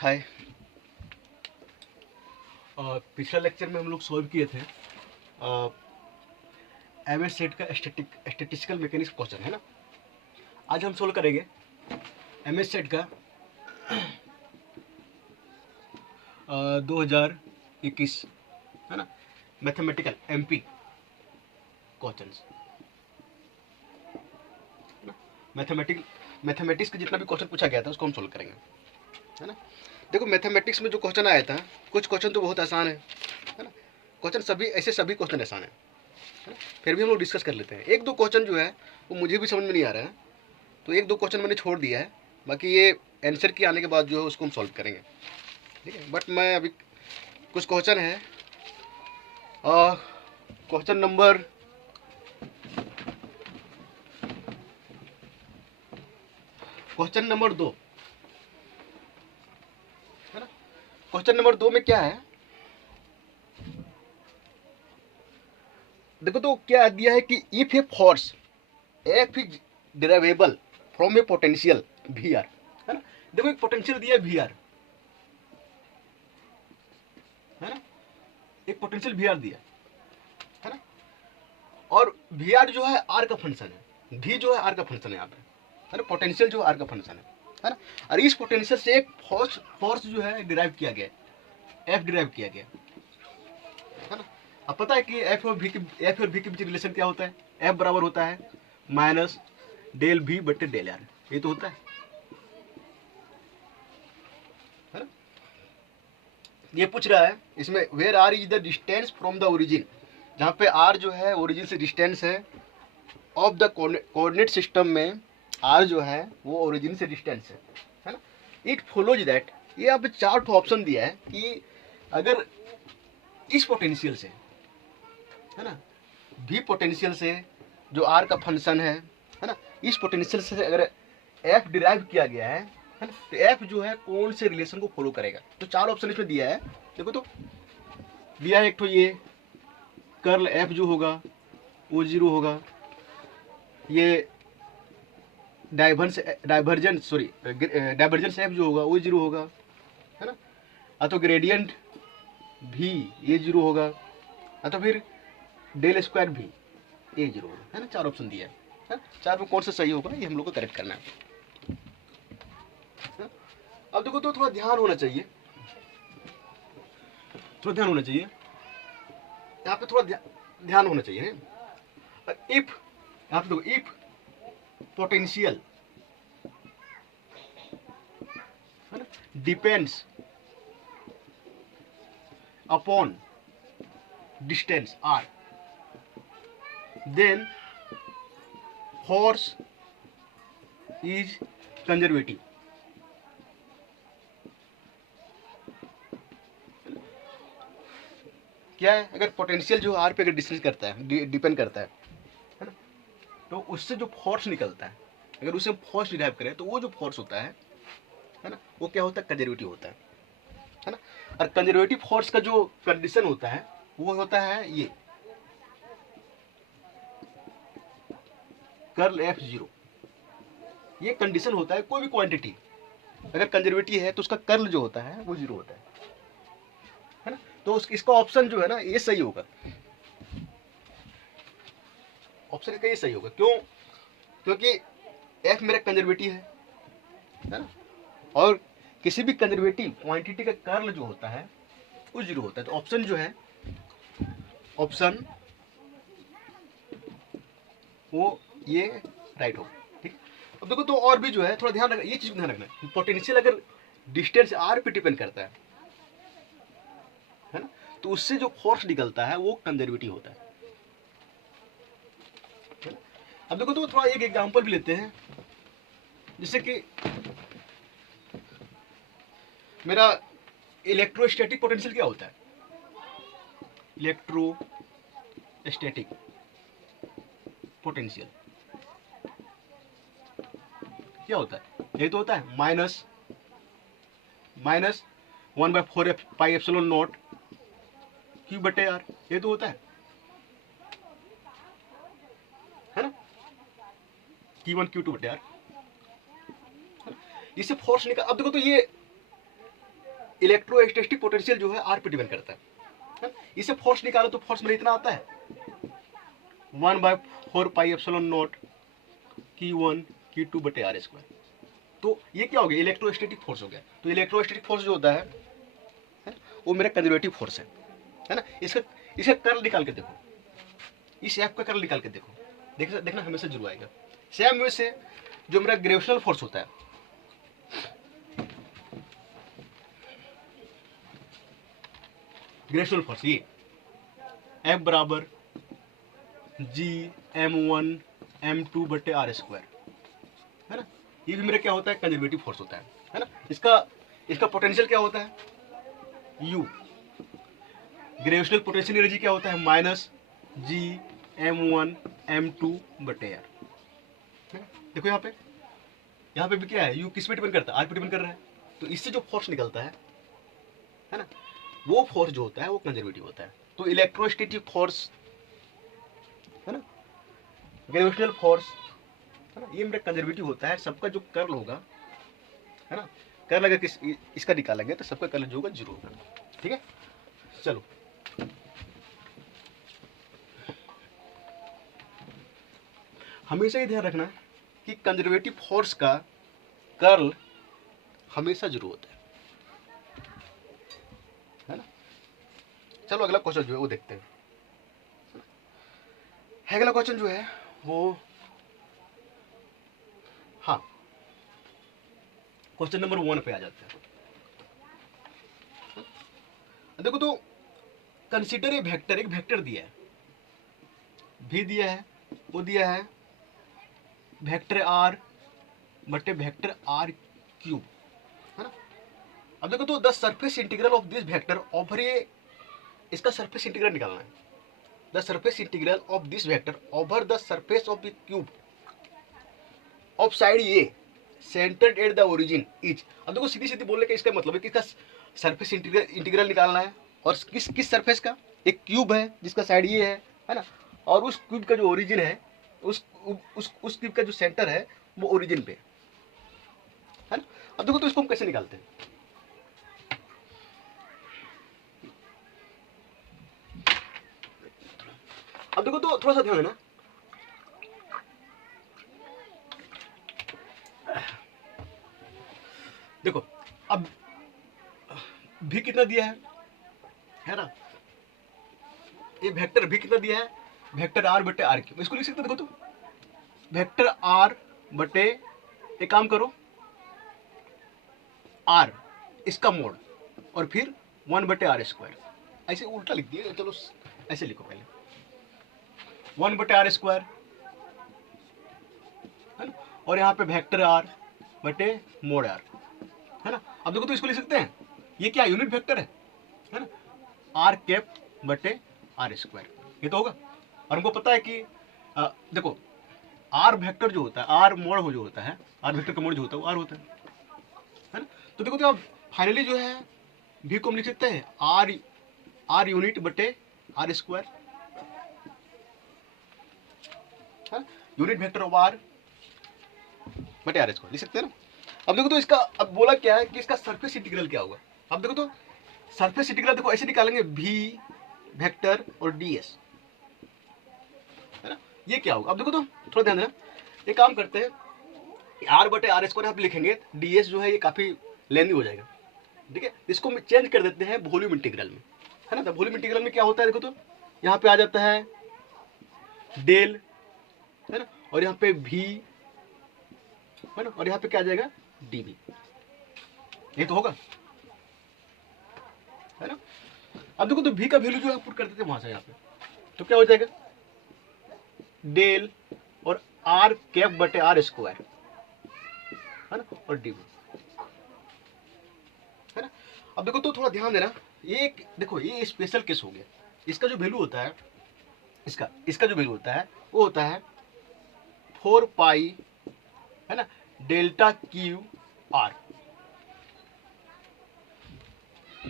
हाय। पिछला लेक्चर में हम लोग सॉल्व किए थे एमएस सेट का स्टैटिस्टिकल मैकेनिक्स क्वेश्चन, है ना। आज हम सोल्व करेंगे एमएस सेट का 2021, है ना, मैथमेटिकल एमपी क्वेश्चंस। मैथमेटिक्स का जितना भी क्वेश्चन पूछा गया था उसको हम सोल्व करेंगे, है ना। देखो, मैथमेटिक्स में जो क्वेश्चन आया था, कुछ क्वेश्चन तो बहुत आसान है ना। क्वेश्चन सभी क्वेश्चन आसान है ना? फिर भी हम लोग डिस्कस कर लेते हैं। एक दो क्वेश्चन जो है वो मुझे भी समझ में नहीं आ रहा है, तो एक दो क्वेश्चन मैंने छोड़ दिया है। बाकी ये आंसर के आने के बाद जो है उसको हम सॉल्व करेंगे, ठीक है। बट मैं अभी कुछ क्वेश्चन है, क्वेश्चन नंबर 2, है ना। क्वेश्चन नंबर 2 में क्या है, देखो तो क्या दिया है कि if a force F is derivable from a potential V R, है ना। देखो एक पोटेंशियल दिया है वी आर, है ना, एक पोटेंशियल वी आर दिया है ना। और वी आर जो है आर का फंक्शन है, वी जो है आर का फंक्शन है यहाँ पे, है ना। पोटेंशियल जो आर का फंक्शन है ना। और इस पोटेंशियल से एक फोर्स जो है डिराइव किया गया, एफ डिराइव किया गया, है ना। अब पता है कि एफ और वी के बीच रिलेशन क्या होता है, एफ बराबर होता है माइनस डेल वी बटे डेल आर, ये तो होता है ना। ये पूछ रहा है इसमें where R is the distance from the origin, जहाँ पे आर जो है ओरिजिन से डिस्टेंस है, ऑफ द कोऑर्डिनेट सिस्टम में आर जो है वो ओरिजिन से डिस्टेंस है ना। इट फॉलोज दैट, ये यहाँ पे 4 ऑप्शन दिया है कि अगर इस पोटेंशियल से, है ना, भी पोटेंशियल से जो आर का फंक्शन है ना, इस पोटेंशियल से अगर एफ डिराइव किया गया है ना, तो एफ जो है कौन से रिलेशन को फॉलो करेगा। तो 4 ऑप्शन इसमें दिया है, देखो तो दिया है एक तो ये कर्ल एफ जो होगा वो 0 होगा, ये डाइवर्जेंस एफ जो होगा वो 0 होगा, है ना। तो ग्रेडियंट भी ये 0 होगा, तो फिर डेल स्क्वायर भी ये 0 होगा, है ना। 4 ऑप्शन दिया है, 4 में कौन सा सही होगा ये हम लोग को करेक्ट करना है। अब देखो तो थोड़ा ध्यान होना चाहिए, यहाँ पे थोड़ा ध्यान होना चाहिए। इफ यहाँ पे देखो, if potential depends upon distance r, then force is conservative। क्या है, अगर पोटेंशियल जो r पे अगर डिस्टेंस करता है, डिपेंड करता है ना, तो उससे जो फोर्स निकलता है, अगर उसे फोर्स डिराइव करें तो वो जो फोर्स होता है ना, वो क्या होता है, कंजर्वेटिव होता है ना। और कंजर्वेटिव फोर्स का जो कंडीशन होता है वो होता है ये कर्ल एफ 0, ये कंडीशन होता है। कोई भी क्वांटिटी अगर कंजर्वेटिव है तो उसका कर्ल जो होता है वो 0 होता है ना। तो इसका ऑप्शन जो है ना ये सही होगा, ऑप्शन का ये सही होगा। क्यों? क्योंकि एफ मेरा कंजर्वेटिव है ना, और किसी भी कंजर्वेटिव क्वांटिटी का कर्ल जो होता है वो 0 होता है। तो ऑप्शन जो है, ऑप्शन वो ये राइट होगा, ठीक। अब देखो तो और भी जो है थोड़ा ध्यान रखना, ये चीज ध्यान रखना, पोटेंशियल अगर डिस्टेंस आर पे डिपेंड करता है ना, तो उससे जो फोर्स निकलता है वो कंजर्वेटिव होता है ना? अब देखो तो थोड़ा एक एग्जांपल भी लेते हैं, जैसे कि मेरा इलेक्ट्रोस्टैटिक पोटेंशियल क्या होता है, इलेक्ट्रोस्टैटिक पोटेंशियल क्या होता है, ये तो होता है minus 1/4 pi epsilon not Q बटे आर, ये तो होता है ना, Q1 Q2 बटे आर। इससे फोर्स निकल, अब देखो तो ये इलेक्ट्रोस्टैटिक पोटेंशियल जो है आर पे डिपेंड करता है। इसे फोर्स निकालो तो फोर्स में इतना आता है 1/4πε0 Q1 Q2 बटे आर स्क्वायर। तो ये क्या हो गया, इलेक्ट्रोस्टैटिक फोर्स हो गया। तो इलेक्ट्रोस्टैटिक फोर्स जो होता है वो मेरा कंजर्वेटिव फोर्स है ना। इसका कर्ल निकाल के देखो, इस एफ का कर्ल निकाल के देखो, देखना हमेशा जरूर आएगा। सेम वे से जो मेरा ग्रेविटेशनल फोर्स होता है, ग्रेविटेशनल फोर्स ये F बराबर G(m1)(m2) बटे आर स्क्वायर है ना। ये भी मेरा क्या होता है, कंजर्वेटिव फोर्स होता है ना। इसका पोटेंशियल क्या होता है, U। ग्रेविटेशनल पोटेंशियल एनर्जी क्या होता है, -G(m1)(m2) बटे आर। देखो यहाँ पे भी क्या है, U किस पे डिपेंड करता है, आर पे डिपेंड कर रहा है। तो इससे जो फोर्स निकलता है ना, वो फोर्स जो होता है वो कंजर्वेटिव होता है। तो इलेक्ट्रोस्टैटिक फोर्स है ना, ग्रेविटेशनल फोर्स है ना, ये मेरा कंजर्वेटिव होता है। सबका जो कर्ल होगा है ना, कर्ल अगर इसका निकालेंगे तो सबका कर्ल जो होगा 0 होगा। ठीक है, चलो हमेशा ही ध्यान रखना कि कंजर्वेटिव फोर्स का कर्ल हमेशा 0 होता है ना। चलो अगला क्वेश्चन जो है वो देखते हैं। अगला क्वेश्चन जो है वो, हाँ, क्वेश्चन नंबर 1 पे आ जाते हैं। देखो तो कंसीडर ए वेक्टर, एक वेक्टर दिया है, भी दिया है, वो दिया है वेक्टर आर बटे वेक्टर आर क्यूब है ना। अब देखो तो the surface integral of this vector over A, इसका सरफेस इंटीग्रल निकालना है। The surface integral of this vector over the surface of the cube of side A centred at the origin is. अब देखो सीधी सीधी बोलने का इसका मतलब है कि इसका सरफेस इंटीग्रल निकालना है, और किस सरफेस का, एक क्यूब है जिसका साइड ये है ना, और उस क्यूब का जो ओरिजिन है, उस क्यूब का जो सेंटर है वो ओरिजिन पे है ना। अब देखो तो इसको हम कैसे निकालते हैं। अब देखो तो थोड़ा सा ध्यान देना, देखो अब भी कितना दिया है ना, ये वेक्टर भी कितना दिया है, वेक्टर आर बटे आर क्यूब। इसको लिख सकते हो, देखो तो वेक्टर आर बटे, एक काम करो, आर इसका मोड और फिर 1 बटे आर स्क्वायर, ऐसे उल्टा लिख दिए। चलो ऐसे लिखो पहले 1 बटे आर स्क्वायर है ना, और यहाँ पे वेक्टर आर बटे मोड आर है ना। अब देखो तो इसको लिख सकते हैं, ये क्या यूनिट वेक्टर है ना, आर कैप बटे आर स्क्वायर, ये तो होगा। और हमको पता है कि देखो आर वेक्टर जो होता है, आर मोड जो होता है, आर वेक्टर का मोड जो होता है वो आर होता है ना। तो देखो तो अब फाइनली जो है भी को हम लिख सकते हैं आर यूनिट बटे R square, unit vector of R बटे आर स्क्वायर लिख सकते हैं ना। अब देखो तो इसका, अब बोला क्या है कि इसका सरफेस इंटीग्रल क्या होगा। अब देखो तो सरफेस इंटीग्रल देखो ऐसे निकालेंगे, भी वेक्टर और ds है ना, ये क्या होगा। अब देखो तो थोड़ा ध्यान देना, एक काम करते हैं, आर बटे आर स्क्वायर यहाँ पे लिखेंगे, ds जो है ये काफी लेंदी हो जाएगा। ठीक है, इसको हम चेंज कर देते हैं वॉल्यूम इंटीग्रल में है ना। तो वॉल्यूम इंटीग्रल में क्या होता है, देखो तो यहाँ पे आ जाता है डेल है ना, और यहाँ पे भी है ना, और यहाँ पे क्या आ जाएगा dv, ये तो होगा है ना। अब देखो तो v का वैल्यू जो है पुट कर देते हैं वहां से यहाँ पे, तो क्या हो जाएगा डेल और आर कैप बटे आर स्क्वायर है ना, और dv है ना। अब देखो तो थोड़ा ध्यान देना, ये देखो ये स्पेशल केस हो गया। इसका जो वैल्यू होता है, इसका जो वैल्यू होता है वो होता है 4 पाई है ना डेल्टा क्यू आर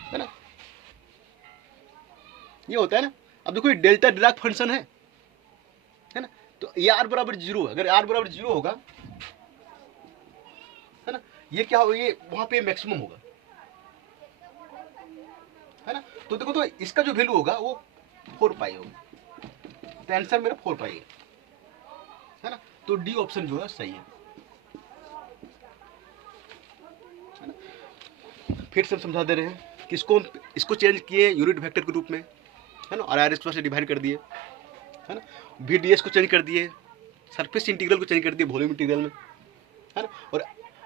है ना, ये होता है ना। अब देखो ये डेल्टा डिराक फंक्शन है ना, तो ये आर बराबर 0, अगर आर बराबर 0 होगा है ना, ये क्या होगा, ये वहां पे मैक्सिमम होगा है ना। तो देखो तो इसका जो वैल्यू होगा वो 4 पाई होगा, तो आंसर मेरा 4 पाई है ना। तो डी ऑप्शन जो है सही है ना। फिर से हम समझा दे रहे हैं कि इसको चेंज किए यूनिट वेक्टर के रूप में, है ना, और आर स्क्वायर से डिवाइड कर दिए, है ना। वी डी एस को चेंज कर दिए, सरफेस इंटीग्रल को चेंज कर दिए वॉल्यूम इंटीग्रल में, है ना।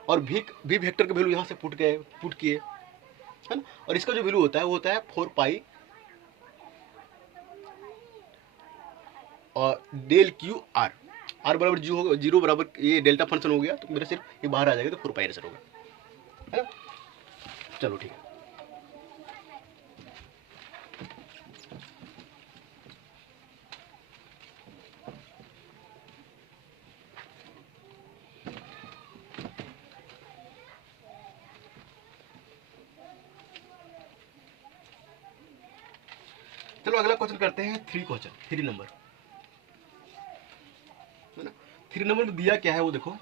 और भी वेक्टर का वैल्यू यहाँ से पुट किए, है ना। और इसका जो वैल्यू होता है वो होता है 4 पाई और डेल क्यू आर, आर बराबर जीरो बराबर ये डेल्टा फंक्शन हो गया, तो मेरा सिर्फ ये बाहर आ जाएगा, तो 4 पाई आंसर होगा, है ना। चलो ठीक है। चलो अगला क्वेश्चन करते हैं 3 नंबर, है ना। 3 नंबर में दिया क्या है वो देखो,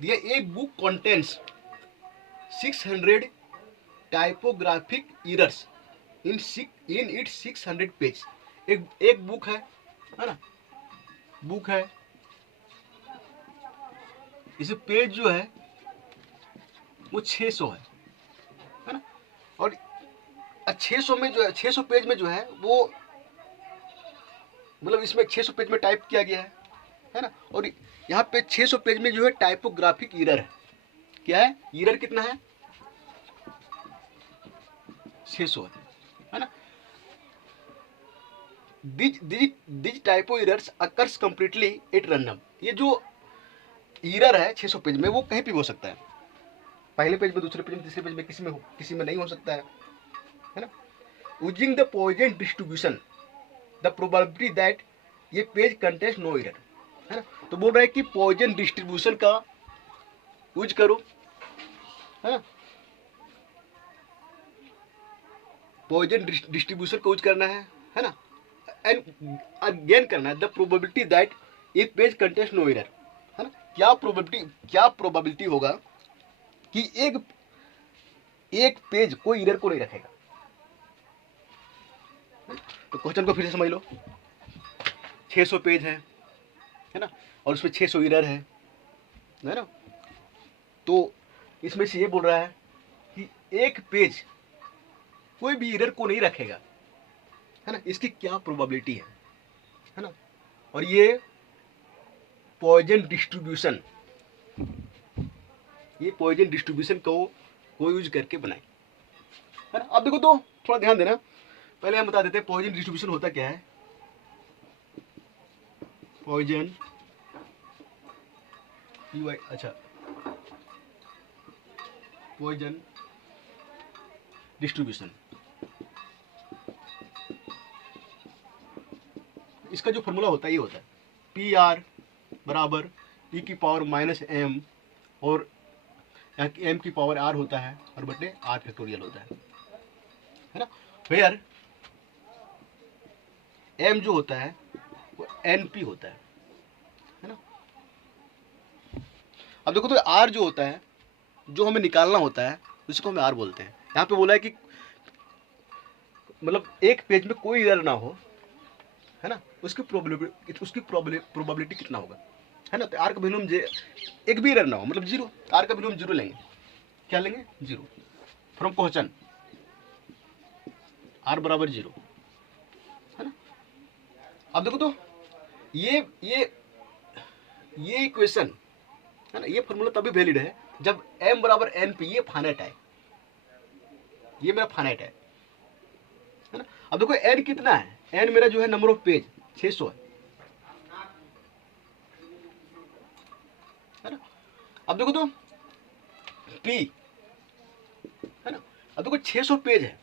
दिया एक book contents 600 typographic errors in its 600 page. एक बुक है ना, बुक है, इस पेज जो है वो 600 है ना। और 600 में जो है 600 पेज में जो है वो मतलब इसमें 600 पेज में टाइप किया गया है ना। और यहाँ पे 600 पेज में जो है टाइपोग्राफिक एरर है, क्या है एरर कितना है 600 है ना। These typo errors occurs completely at random. ये जो एरर है 600 पेज में वो कहीं भी हो सकता है, पहले पेज में, दूसरे पेज में, तीसरे पेज में, किसी में नहीं हो सकता है ना। Using the Poisson distribution the probability that ये पेज कंटेन्स नो एरर, है ना। तो बोल रहा है कि पॉइजन डिस्ट्रीब्यूशन का यूज करो, है ना, पॉइजन डिस्ट्रीब्यूशन का यूज करना है ना, एंड अगेन करना है द प्रोबेबिलिटी दैट ये पेज कंटेन्स नो एरर, है ना। क्या प्रोबेबिलिटी होगा कि एक पेज कोई एरर को नहीं रखेगा। तो क्वेश्चन को फिर से समझ लो, 600 पेज है ना, और उसमें 600 एरर है ना। तो इसमें से ये बोल रहा है कि एक पेज कोई भी एरर को नहीं रखेगा, है ना, इसकी क्या प्रोबेबिलिटी है ना। और ये पॉइजन डिस्ट्रीब्यूशन, ये पॉइजन डिस्ट्रीब्यूशन को यूज करके बनाए, है ना। अब देखो तो थोड़ा ध्यान देना, पहले हम बता देते हैं पॉइजन डिस्ट्रीब्यूशन होता क्या है। पॉइजन अच्छा, पॉइजन डिस्ट्रीब्यूशन, इसका जो फॉर्मूला होता है ये होता है PR बराबर E की पावर -m और m की पावर r होता है और बटे r फैक्टोरियल होता है ना। वेयर m जो होता है वो NP होता है ना। अब देखो तो r जो होता है, जो हमें निकालना होता है उसको हमें r बोलते हैं। यहाँ पे बोला है कि मतलब एक पेज में कोई एरर ना हो, है ना, उसकी प्रोबेबिलिटी कितना होगा, है ना। तो आर का वैल्यू हम एक भी एरर ना हो, मतलब 0, आर का वैल्यू हम 0 लेंगे, क्या लेंगे 0 फ्रॉम क्वेश्चन, आर बराबर 0, है ना। अब देखो तो ये इक्वेशन, है ना, ये फॉर्मूला तभी वैलिड है जब m बराबर NP, ये फाइनाइट है, ये मेरा फाइनाइट है ना। अब देखो n कितना है, n मेरा जो है नंबर ऑफ पेज 600 है ना। अब देखो तो p, है ना। अब देखो 600 पेज है,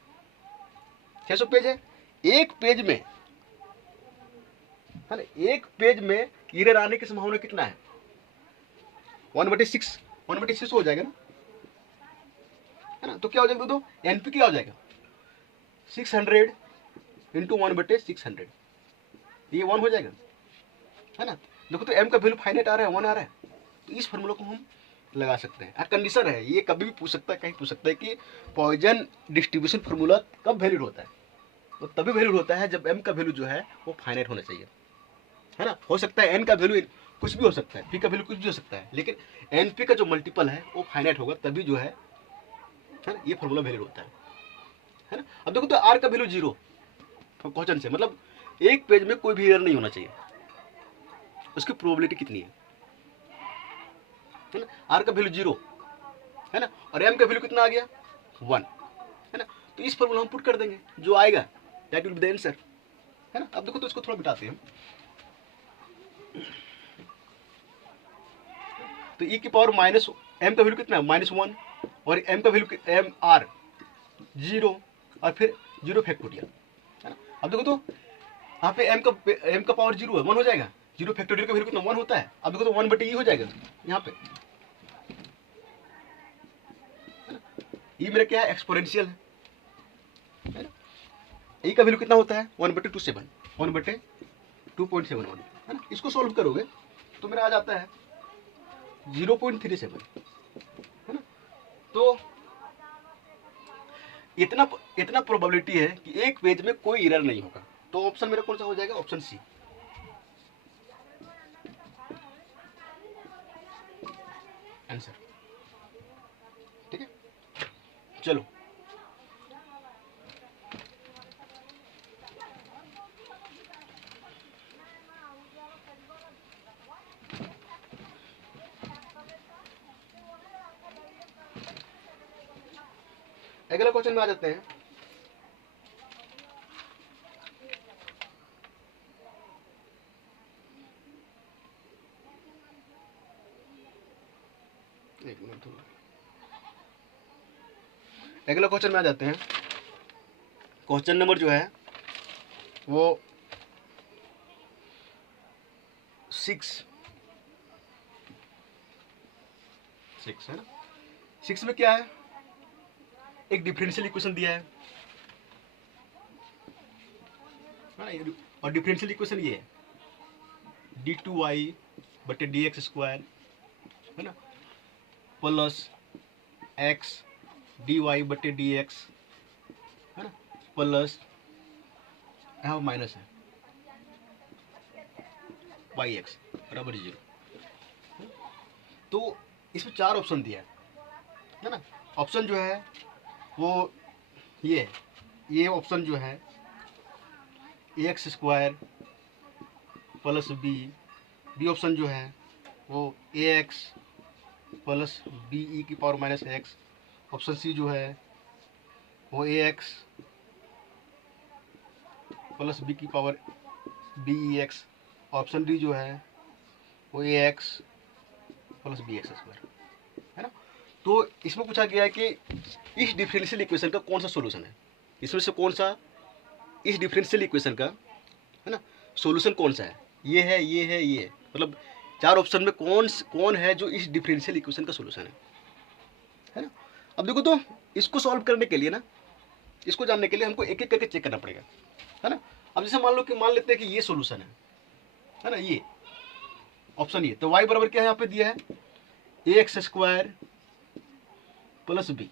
600 पेज है, एक पेज में, है ना, एक पेज में एरर आने की संभावना कितना है 1/6 हो जाएगा ना, है ना। तो क्या हो जाएगा तो NP क्या हो जाएगा 600 इंटू 1/600, ये 1 हो जाएगा, है ना। देखो तो m का वैल्यू फाइनाइट आ रहा है, 1 आ रहा है, तो इस फॉर्मूला को हम लगा सकते हैं। कंडीशन है, ये कभी भी पूछ सकता है, कहीं पूछ सकता है कि पॉइजन डिस्ट्रीब्यूशन फार्मूला कब वैलिड होता है, तो तभी वैलिड होता है जब m का वैल्यू जो है वो फाइनाइट होना चाहिए, है ना। हो सकता है n का वैल्यू कुछ भी हो सकता है, p का वैल्यू कुछ भी हो सकता है, लेकिन np का जो मल्टीपल है वो फाइनाइट होगा, तभी जो है ना ये फार्मूला वैलिड होता है ना। अब देखो तो r का वैल्यू 0 क्वेश्चन से, मतलब एक पेज में कोई भी एरर नहीं होना चाहिए, उसकी प्रोबेबिलिटी कितनी है ना। r का वैल्यू 0 है ना, और m का वैल्यू कितना आ गया 1, है ना। तो इस फार्मूला हम पुट कर देंगे, जो आएगा that will be the answer, है ना। अब देखो तो इसको थोड़ा मिटाते हैं, तो e की पावर माइनस m का वैल्यू कितना है -1, और m का वैल्यू m r 0, और फिर 0 फैक्टोरियल, है ना। अब देखो तो यहाँ पे m का पावर 0 है, 1 हो जाएगा, 0 फैक्टोरियल का वैल्यू कितना 1 होता है। अब देखो तो 1/e हो जाएगा यहाँ पे, e मेरा क्या है एक्सपोनेंशियल है ना। e का वैल्यू कितना होता है 1/271, 1/2.71, है ना। इसको सॉल्व करोगे तो मेरा आ जाता है 0.37, है ना। तो इतना प्रोबेबिलिटी है कि एक पेज में कोई एरर नहीं होगा, तो ऑप्शन मेरा कौन सा हो जाएगा, ऑप्शन सी, आंसर। ठीक है, चलो अगला क्वेश्चन में आ जाते हैं। एक मिनट, अगला क्वेश्चन में आ जाते हैं। क्वेश्चन नंबर जो है वो 6 है ना। 6 में क्या है, एक डिफरेंशियल इक्वेशन दिया है, और डिफरेंशियल इक्वेशन ये है d2y/dx², है ना, प्लस x dy/dx, है ना, प्लस यहाँ माइनस है yx बराबर 0। तो इसमें 4 ऑप्शन दिया है ना। ऑप्शन जो है वो ये ऑप्शन जो है ax² प्लस बी ऑप्शन जो है वो ax प्लस be की power minus x, option C जो है वो ax प्लस बी की पावर bex, ऑप्शन डी जो है वो ax प्लस bx², है ना। तो इसमें पूछा गया है कि इस डिफरेंशियल इक्वेशन का कौन सा सॉल्यूशन है, इसमें से कौन सा इस डिफरेंशियल इक्वेशन का, है ना, सॉल्यूशन कौन सा है, ये है, ये है, ये है, मतलब 4 ऑप्शन में कौन है जो इस डिफरेंशियल इक्वेशन का सॉल्यूशन है ना। अब देखो तो इसको सॉल्व करने के लिए ना, इसको जानने के लिए हमको एक एक करके चेक करना पड़ेगा, है ना। अब जैसे मान लेते हैं कि ये सॉल्यूशन है ना, ये ऑप्शन ये, तो y बराबर क्या है यहाँ पे दिया है ax² प्लस बी,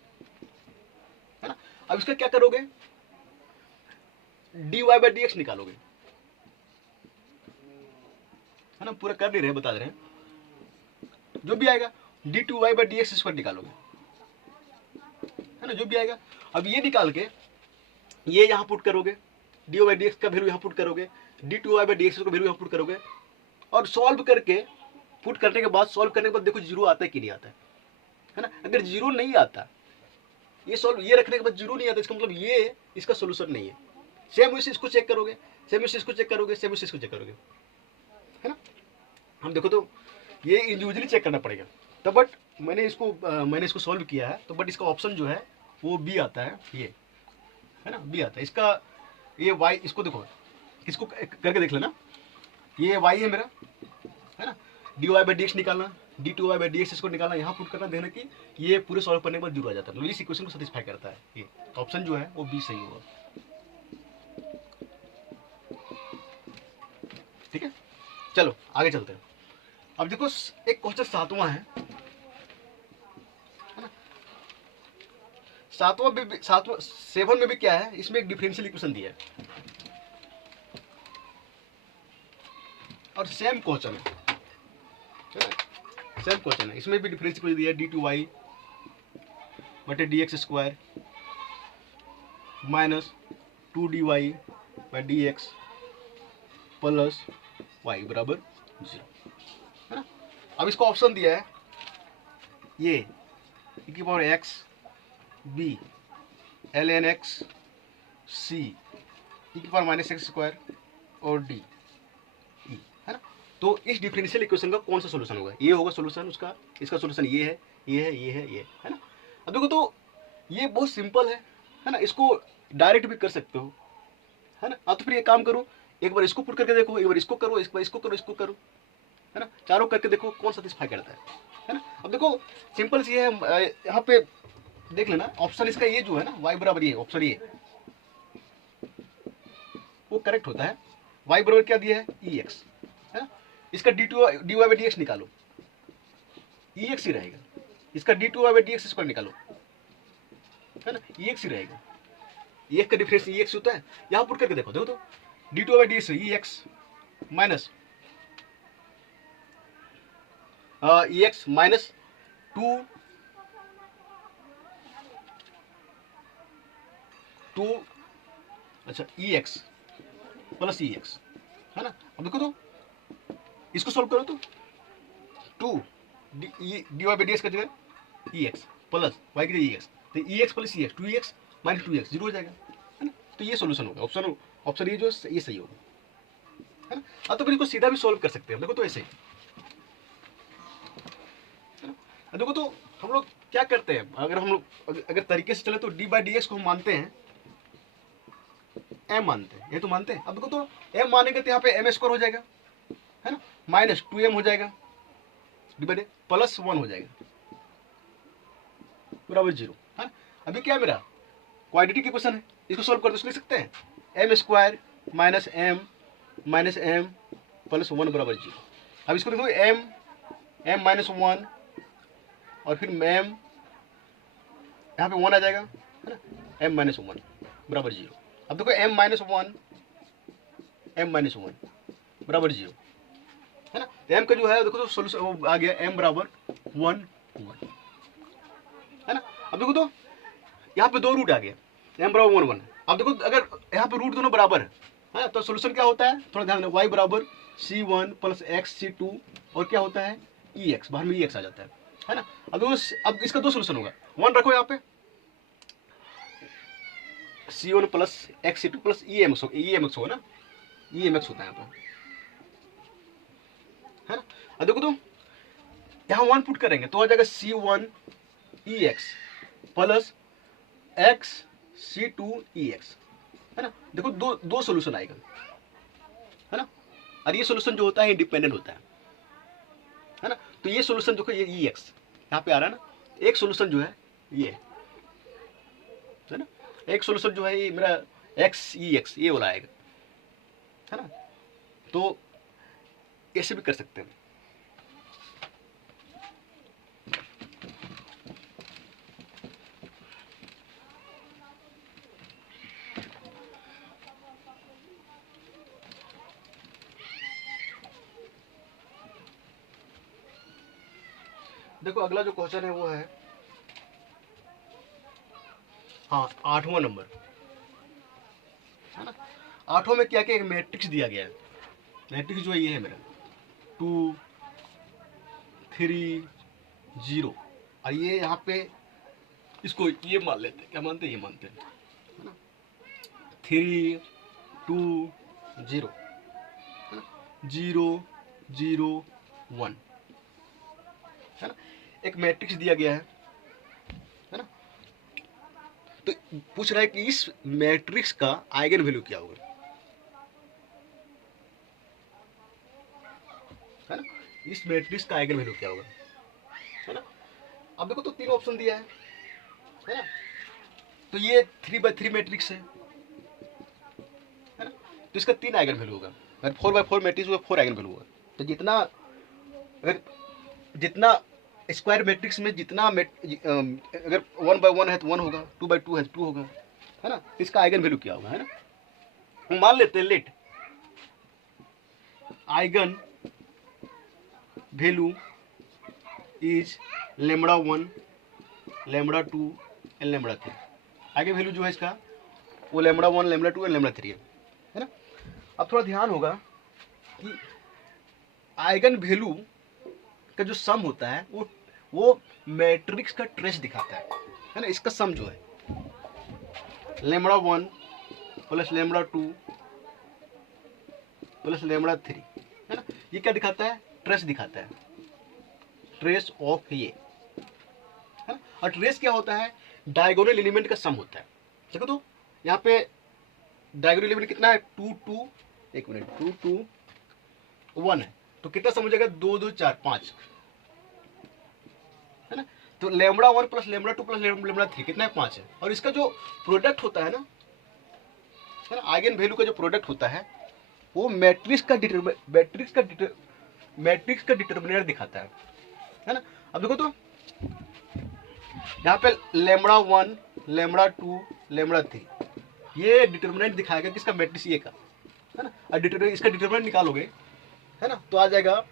है ना। अब इसका क्या करोगे, dy/dx निकालोगे, है ना, पूरा कर नहीं रहे, बता दे रहे हैं, जो भी आएगा d2y/dx² निकालोगे, है ना, जो भी आएगा। अब ये निकाल के ये यहाँ पुट करोगे, dy/dx का वैल्यू यहाँ पुट करोगे, d2y/dx का वैल्यू यहाँ पुट करोगे, और सॉल्व करके पुट करने के बाद देखो 0 आता है कि नहीं आता है ना। अगर 0 नहीं आता, ये रखने के बाद 0 नहीं आता, इसका मतलब ये इसका सोल्यूशन नहीं है। सेम वैसे इसको चेक करोगे, सेम वैसे इसको चेक करोगे, सेम वैसे इसको चेक करोगे, है ना। हम देखो तो ये इंडिविजुअली चेक करना पड़ेगा। तो बट मैंने इसको सॉल्व किया है, तो बट इसका ऑप्शन जो है वो बी आता है, ये है ना, बी आता है। इसका ये वाई, इसको देखो, इसको करके देख लेना, ये वाई है मेरा, है ना, dy/dx निकालना, d2y/dx इसको निकालना, यहाँ पुट करना, देखना कि ये पूरे सॉल्व करने के बाद 0 आ जाता है, तो इस इक्वेशन को सेटिस्फाई करता है ये, ऑप्शन जो है वो बी सही होगा। ठीक है, चलो आगे चलते हैं। अब देखो एक क्वेश्चन 7वां है, सातवां 7 में भी क्या है, इसमें एक डिफरेंशियल इक्वेशन दिया है और सेम क्वेश्चन है, सेम क्वेश्चन है, इसमें भी डिफरेंशियल इक्वेशन दिया है d2y बटे dx² minus 2dy by dx plus y बराबर 0, है ना। अब इसको ऑप्शन दिया है ये e की power x b ln x c e की पावर -x² और d e, है ना। तो इस डिफरेंशियल इक्वेशन का कौन सा सॉल्यूशन होगा, ये होगा सॉल्यूशन उसका, इसका सॉल्यूशन ये है, ये है, ये है, ये है ना। अब देखो तो ये बहुत सिंपल है ना, इसको डायरेक्ट भी कर सकते हो, है ना। अब तो फिर ये काम करो, एक बार इसको पुट करके देखो, एक बार इसको करो, एक बार इसको करो, इसको करो, है ना, चारों करके देखो कौन सेटिस्फाई करता है ना। अब देखो सिंपल सी है, यहाँ पे देख लेना ऑप्शन इसका ये जो है ना y बराबर ये ऑप्शन ये वो करेक्ट होता है। y बराबर क्या दिया है ex, है ना। इसका dy बाई dx निकालो, ex ही रहेगा। इसका d2y बाई dx स्क्वायर निकालो, है ना, ex ही रहेगा। ex का डिफरेंस ex होता है, यहाँ पुट करके देखो, देखो तो d2 by dx ex minus ex minus 2 अच्छा ex प्लस ex, है ना। अब देखो तो इसको सॉल्व करो तो 2 dy बाई dx का जगह ex प्लस y की जगह ex, तो ex plus ex 2ex minus 2x 0 हो जाएगा, है ना। तो ये सॉल्यूशन होगा, ऑप्शन ये जो ये सही होगा, है ना। अब तो फिर इसको सीधा भी सॉल्व कर सकते हैं, देखो तो ऐसे ही, है ना। देखो तो हम लोग क्या करते हैं, अगर हम लोग अगर तरीके से चले तो d बाई dx को हम मानते हैं m मानते हैं, ये तो मानते हैं। अब देखो तो m मानेंगे तो यहाँ पे m² हो जाएगा, है ना, माइनस 2m हो जाएगा d बाई प्लस 1 हो जाएगा बराबर 0, है ना। अभी क्या मेरा क्वाड्रेटिक इक्वेशन है, इसको सॉल्व करते लिख सकते हैं m² माइनस m प्लस 1 बराबर 0। अब इसको देखो m माइनस 1 और फिर m यहाँ पे 1 आ जाएगा, है ना, m माइनस 1 बराबर 0। अब देखो m माइनस 1 बराबर 0, है ना। तो m का जो है देखो तो सोल्यूशन आ गया m बराबर 1 1, है ना। अब देखो तो यहाँ पे 2 रूट आ गया, m बराबर 1 1। अब देखो अगर यहाँ पे रूट दोनों बराबर है तो सोल्यूशन क्या होता है, थोड़ा ध्यान देना, y बराबर c1 प्लस x c2 और क्या होता है ex, बाहर में ex आ जाता है ना। अब देखो अब इसका 2 सोल्यूशन होगा, 1 रखो यहाँ पे c1 plus x c2 plus emx होगा ना, emx होता है यहाँ पर, है ना। अब देखो तो यहाँ 1 पुट करेंगे तो आ जाएगा c1 ex plus x c2 ex, है ना। देखो दो सोल्यूशन आएगा, है ना, और ये सोल्यूशन जो होता है इंडिपेंडेंट होता है ना। तो ये सोल्यूशन देखो ये ex यहाँ पे आ रहा है ना, एक सोल्यूशन जो है ये, है ना, एक सोल्यूशन जो है ये मेरा x ex ये वाला आएगा, है ना। तो ऐसे भी कर सकते हैं। देखो अगला जो क्वेश्चन है वो है हाँ 8वां नंबर, है ना। 8वां में क्या क्या एक मैट्रिक्स दिया गया है, मैट्रिक्स जो है ये है मेरा 2 3 0 और ये यहाँ पे इसको ये मान लेते हैं, क्या मानते हैं, ये मानते हैं, है ना, 3 2 0, है ना, 0 0 1, है ना। एक मैट्रिक्स दिया गया है ना। तो पूछ रहा है कि इस मैट्रिक्स का आइगन वैल्यू क्या होगा, है ना, इस मैट्रिक्स का आइगन वैल्यू क्या होगा, है ना। अब देखो तो 3 ऑप्शन दिया है ना। तो ये 3/3 मैट्रिक्स है ना, तो इसका 3 आइगन वैल्यू होगा। अगर 4/4 मैट्रिक्स होगा 4 आइगन वैल्यू होगा। तो जितना स्क्वायर मैट्रिक्स में जितना अगर 1/1 है तो 1 होगा, 2/2 है तो 2 होगा, है ना। इसका आइगन वैल्यू क्या होगा, है ना। हम मान लेते हैं let eigenvalue is λ1, λ2 and λ3। Eigenvalue जो है इसका वो λ1, λ2 एंड λ3 है ना। अब थोड़ा ध्यान होगा कि आइगन वैल्यू का जो सम होता है वो मैट्रिक्स का ट्रेस दिखाता है ना। इसका सम जो है λ1 प्लस λ2 प्लस λ3 है ना, ये क्या दिखाता है, ट्रेस दिखाता है, ट्रेस ऑफ ये, है ना। और ट्रेस क्या होता है, डायगोनल एलिमेंट का सम होता है। देखो तो यहाँ पे डायगोनल एलिमेंट कितना है, 2 2, एक मिनट, 2 2 1 है, तो कितना सम हो जाएगा, 2 2 4 5, है ना। तो λ1 प्लस λ2 प्लस λ3 कितना है, 5 है। और इसका जो प्रोडक्ट होता है ना, आइगन वैल्यू का जो प्रोडक्ट होता है वो मैट्रिक्स का डिटरमिनेंट दिखाता है ना। अब देखो तो यहाँ पे λ1, λ2, λ3 ये डिटरमिनेंट दिखाएगा किसका, मैट्रिक्स ये का, है ना। और इसका डिटरमिनेंट निकालोगे, है ना, तो आ जाएगा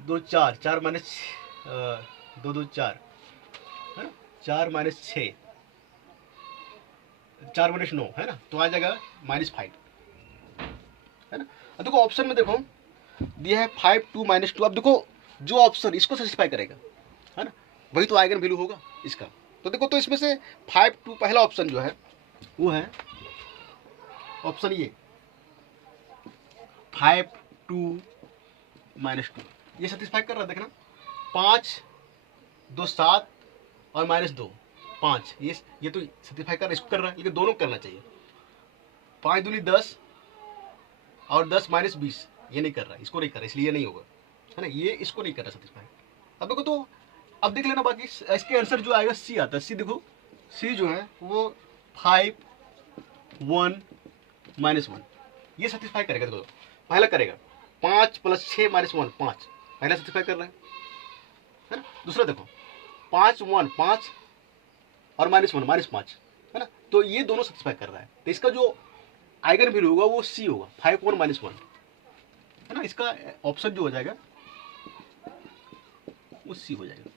2 4, 4 माइनस 2 2 4, है ना, 4 माइनस 6, 4 माइनस 9, है ना, तो आ जाएगा -5, है ना। अब देखो ऑप्शन में देखो दिया है 5 2 -2। अब देखो जो ऑप्शन इसको सेटिस्फाई करेगा, है ना, वही तो आइगन वैल्यू होगा इसका। तो देखो तो इसमें से 5 2 पहला ऑप्शन जो है वो है ऑप्शन ये 5 2 -2, ये सेटिस्फाई कर रहा है। देखना 5 2 7 और -2 5, ये तो सेटिस्फाई कर रहा है, इसको कर रहा है, लेकिन दोनों करना चाहिए। 5 दूनी 10 और 10 - 20 ये नहीं कर रहा है, इसको नहीं कर रहा, इसलिए ये नहीं होगा, है ना, ये इसको नहीं कर रहा सेटिस्फाई। अब देखो तो अब देख लेना, बाकी इसके आंसर जो आएगा सी आता है। सी देखो, सी जो है वो 5 1 -1 ये सेटिस्फाई करेगा। देखो पहला करेगा 5 + 6 - 1 5, पहला सेटिस्फाई कर रहा है ना। दूसरा देखो 5 1 5 और -1 -5, है ना, तो ये दोनों सेटिस्फाई कर रहा है। तो इसका जो आइगन वैल्यू होगा वो सी होगा, 5 1 -1, है ना। इसका ऑप्शन जो हो जाएगा वो सी हो जाएगा,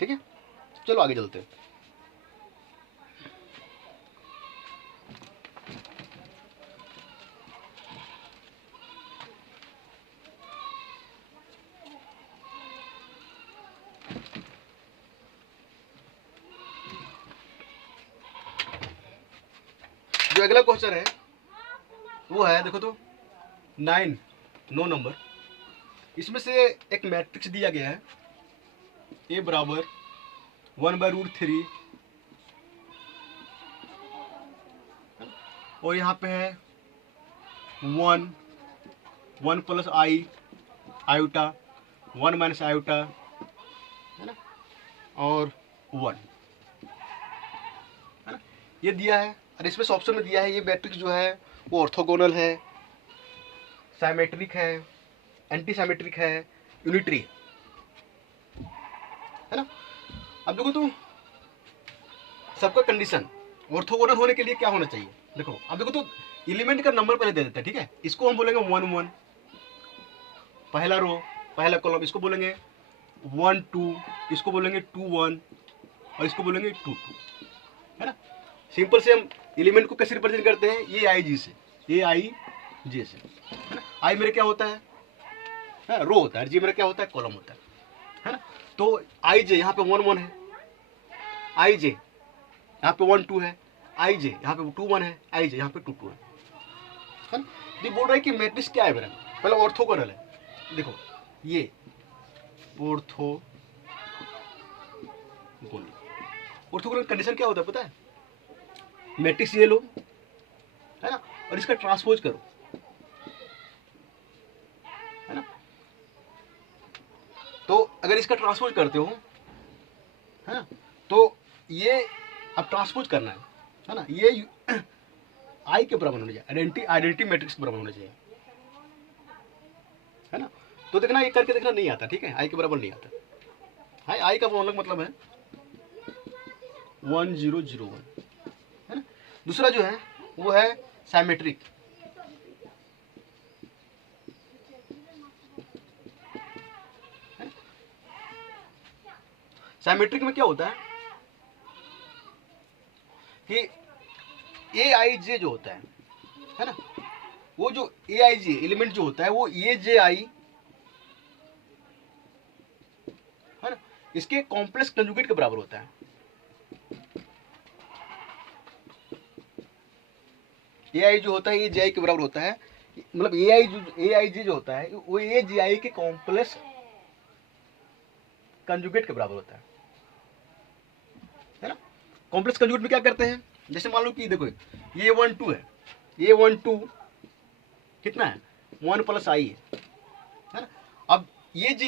ठीक है। चलो आगे चलते हैं। जो अगला क्वेश्चन है वो है, देखो तो 9 नंबर। इसमें से एक मैट्रिक्स दिया गया है A बराबर 1/√3 और यहाँ पे है 1 1 प्लस आई आयोटा 1 माइनस आयोटा, है ना, और 1, है ना, ये दिया है। और इसमें से ऑप्शन में दिया है ये मैट्रिक्स जो है वो ऑर्थोगोनल है, साइमेट्रिक है, एंटी साइमेट्रिक है, यूनिटरी है ना। अब देखो तो सबका कंडीशन ऑर्थोगोनल होने के लिए क्या होना चाहिए, देखो अब देखो तो एलिमेंट का नंबर पहले दे देते हैं, ठीक है। इसको हम बोलेंगे 1 1 पहला रो पहला कॉलम, इसको बोलेंगे 1 2, इसको बोलेंगे 2 1 और इसको बोलेंगे 2 2, है ना। सिंपल से हम एलिमेंट को कैसे रिप्रेजेंट करते हैं, ये आई जी से, ये आई जे से, है ना। आई मेरे क्या होता है रो होता है, जी मेरा क्या होता है कॉलम होता है ना। तो आई जे यहाँ पे 1 1 है, आई जे यहाँ पे 1 2 है, आई जे यहाँ पे 2 1 है, आई जे यहाँ पे 2 2 है ना। ये बोल रहा है कि मैट्रिक्स क्या है मेरा, पहले ऑर्थोगोनल है। देखो ये ऑर्थोगोनल कंडीशन क्या होता है पता है, मैट्रिक्स ये लो, है ना, और इसका ट्रांसपोज करो, है ना। तो अगर इसका ट्रांसपोज करते हो, है ना, तो ये अब ट्रांसपोज करना है ना, ये आई के बराबर होना चाहिए, आइडेंटिटी मैट्रिक्स के बराबर होना चाहिए, है ना। तो देखना ये करके देखना नहीं आता, ठीक है, आई के बराबर नहीं आता। हाँ, आई का वो अलग मतलब है 1001, है ना। दूसरा जो है वो है साइमेट्रिक। साइमेट्रिक में क्या होता है कि ए आई जे जो होता है ना, वो जो ए आई जे एलिमेंट जो होता है वो ए जे आई, है ना, इसके कॉम्प्लेक्स कंजुगेट के बराबर होता है। ए आई जो होता है ए जे आई के बराबर होता है, मतलब ए आई जे जो होता है वो ए जे आई के कॉम्प्लेक्स कंजुगेट के बराबर होता है ना। कॉम्प्लेक्स कंजुगेट में क्या करते हैं, जैसे मान लो कि देखो ये 1 2 है, ये 1 2 कितना है 1 + i है ना। अब ये